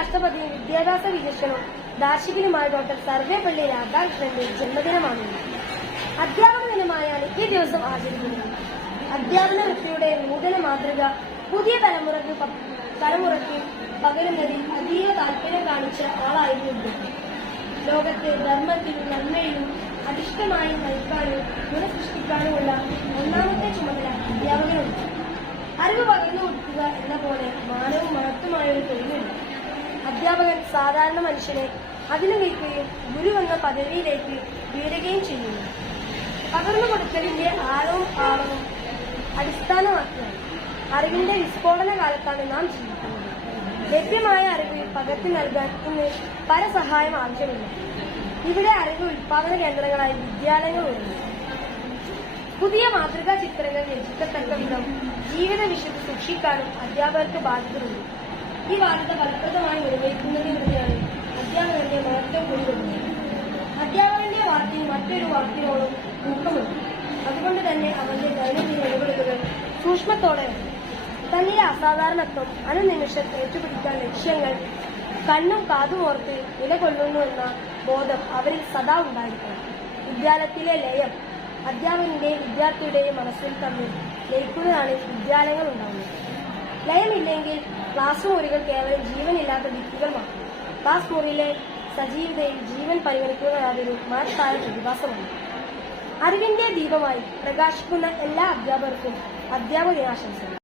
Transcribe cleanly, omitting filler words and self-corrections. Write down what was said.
രാഷ്ട്രപതിയും വിദ്യാഭ്യാസ വിചക്ഷണവും ദാർശനികനുമായ ഡോക്ടർ സർവേപ്പള്ളി രാധാകൃഷ്ണന്റെ ജന്മദിനമാണ്. അധ്യാപക ദിനമായാണ് ഈ ദിവസം ആചരിക്കുന്നത്. അധ്യാപന വൃത്തിയുടെ നൂതന മാതൃക പുതിയ തലമുറയ്ക്ക് പകരുന്നതിൽ അതീവ താല്പര്യം കാണിച്ച ആളായിരുന്നു ഇദ്ദേഹം. ലോകത്തെ ധർമ്മത്തിലും നന്മയിലും അധിഷ്ഠമായി നയിക്കാനും പുനഃസൃഷ്ടിക്കാനുമുള്ള ഒന്നാമത്തെ ചുമതല അധ്യാപകനുണ്ട്. അറിവ് പകർന്നു കൊടുക്കുക എന്ന പോലെ മാനവും മഹത്വമായൊരു തൊഴിലുണ്ട്. അധ്യാപകൻ സാധാരണ മനുഷ്യനെ അതിലുവയ്ക്കുകയും ഗുരു എന്ന പദവിയിലേക്ക് ഉയരുകയും ചെയ്യുന്നു. പകർന്നു കൊടുക്കലിന്റെ ആഴവും ആഴവും അടിസ്ഥാനമാക്കിയാണ് അറിവിന്റെ വിസ്ഫോടന കാലത്താണ് നാം ജീവിക്കുന്നത്. ലഭ്യമായ അറിവ് പകർത്തി നൽകാൻ ഇന്ന് പരസഹായം ആവശ്യമില്ല. ഇവിടെ അറിവ് ഉൽപാദന കേന്ദ്രങ്ങളായി വിദ്യാലയങ്ങൾ വരുന്നു. പുതിയ മാതൃകാ ചിത്രങ്ങൾ രചിക്കത്തക്ക വിധം ജീവിത വിശുദ്ധി സൂക്ഷിക്കാനും അധ്യാപകർക്ക് ബാധ്യതയുണ്ട്. ഈ ബാധ്യത ഫലപ്രദമായി നിർവഹിക്കുന്നതിലൂടെയാണ് അധ്യാപകന്റെ മഹത്വം കൂടിവരുന്നത്. അധ്യാപകന്റെ വാക്കിന് മറ്റൊരു വാക്കിനോടും തൂക്കമുണ്ട്. അതുകൊണ്ട് തന്നെ അവന്റെ ദൈനംദിന ഇടപെടലുകൾ സൂക്ഷ്മത്തോടെ തന്നിലെ അസാധാരണത്വം അനുനിമിഷം ഏറ്റുപിടിക്കാൻ ലക്ഷ്യങ്ങൾ കണ്ണും കാതുമോർത്ത് നിലകൊള്ളുന്നുവെന്ന ബോധം അവരിൽ സദാ ഉണ്ടായിരിക്കണം. വിദ്യാലയത്തിലെ ലയം അധ്യാപകന്റെയും വിദ്യാർത്ഥിയുടെയും മനസ്സിൽ തമ്മിൽ ലയിക്കുന്നതാണ് വിദ്യാലയങ്ങൾ ഉണ്ടാവുന്നത്. ലയമില്ലെങ്കിൽ ക്ലാസ് മുറികൾ കേവലം ജീവനില്ലാത്ത ഭിത്തികൾ മാത്രം. ക്ലാസ് മുറിയിലെ സജീവതയിൽ ജീവൻ പരിഗണിക്കുക യാതൊരു മഹത്തായ പ്രതിഭാസമാണ്. അറിവിന്റെ ദീപമായി പ്രകാശിക്കുന്ന എല്ലാ അധ്യാപകർക്കും അധ്യാപക ദിനാശംസകൾ.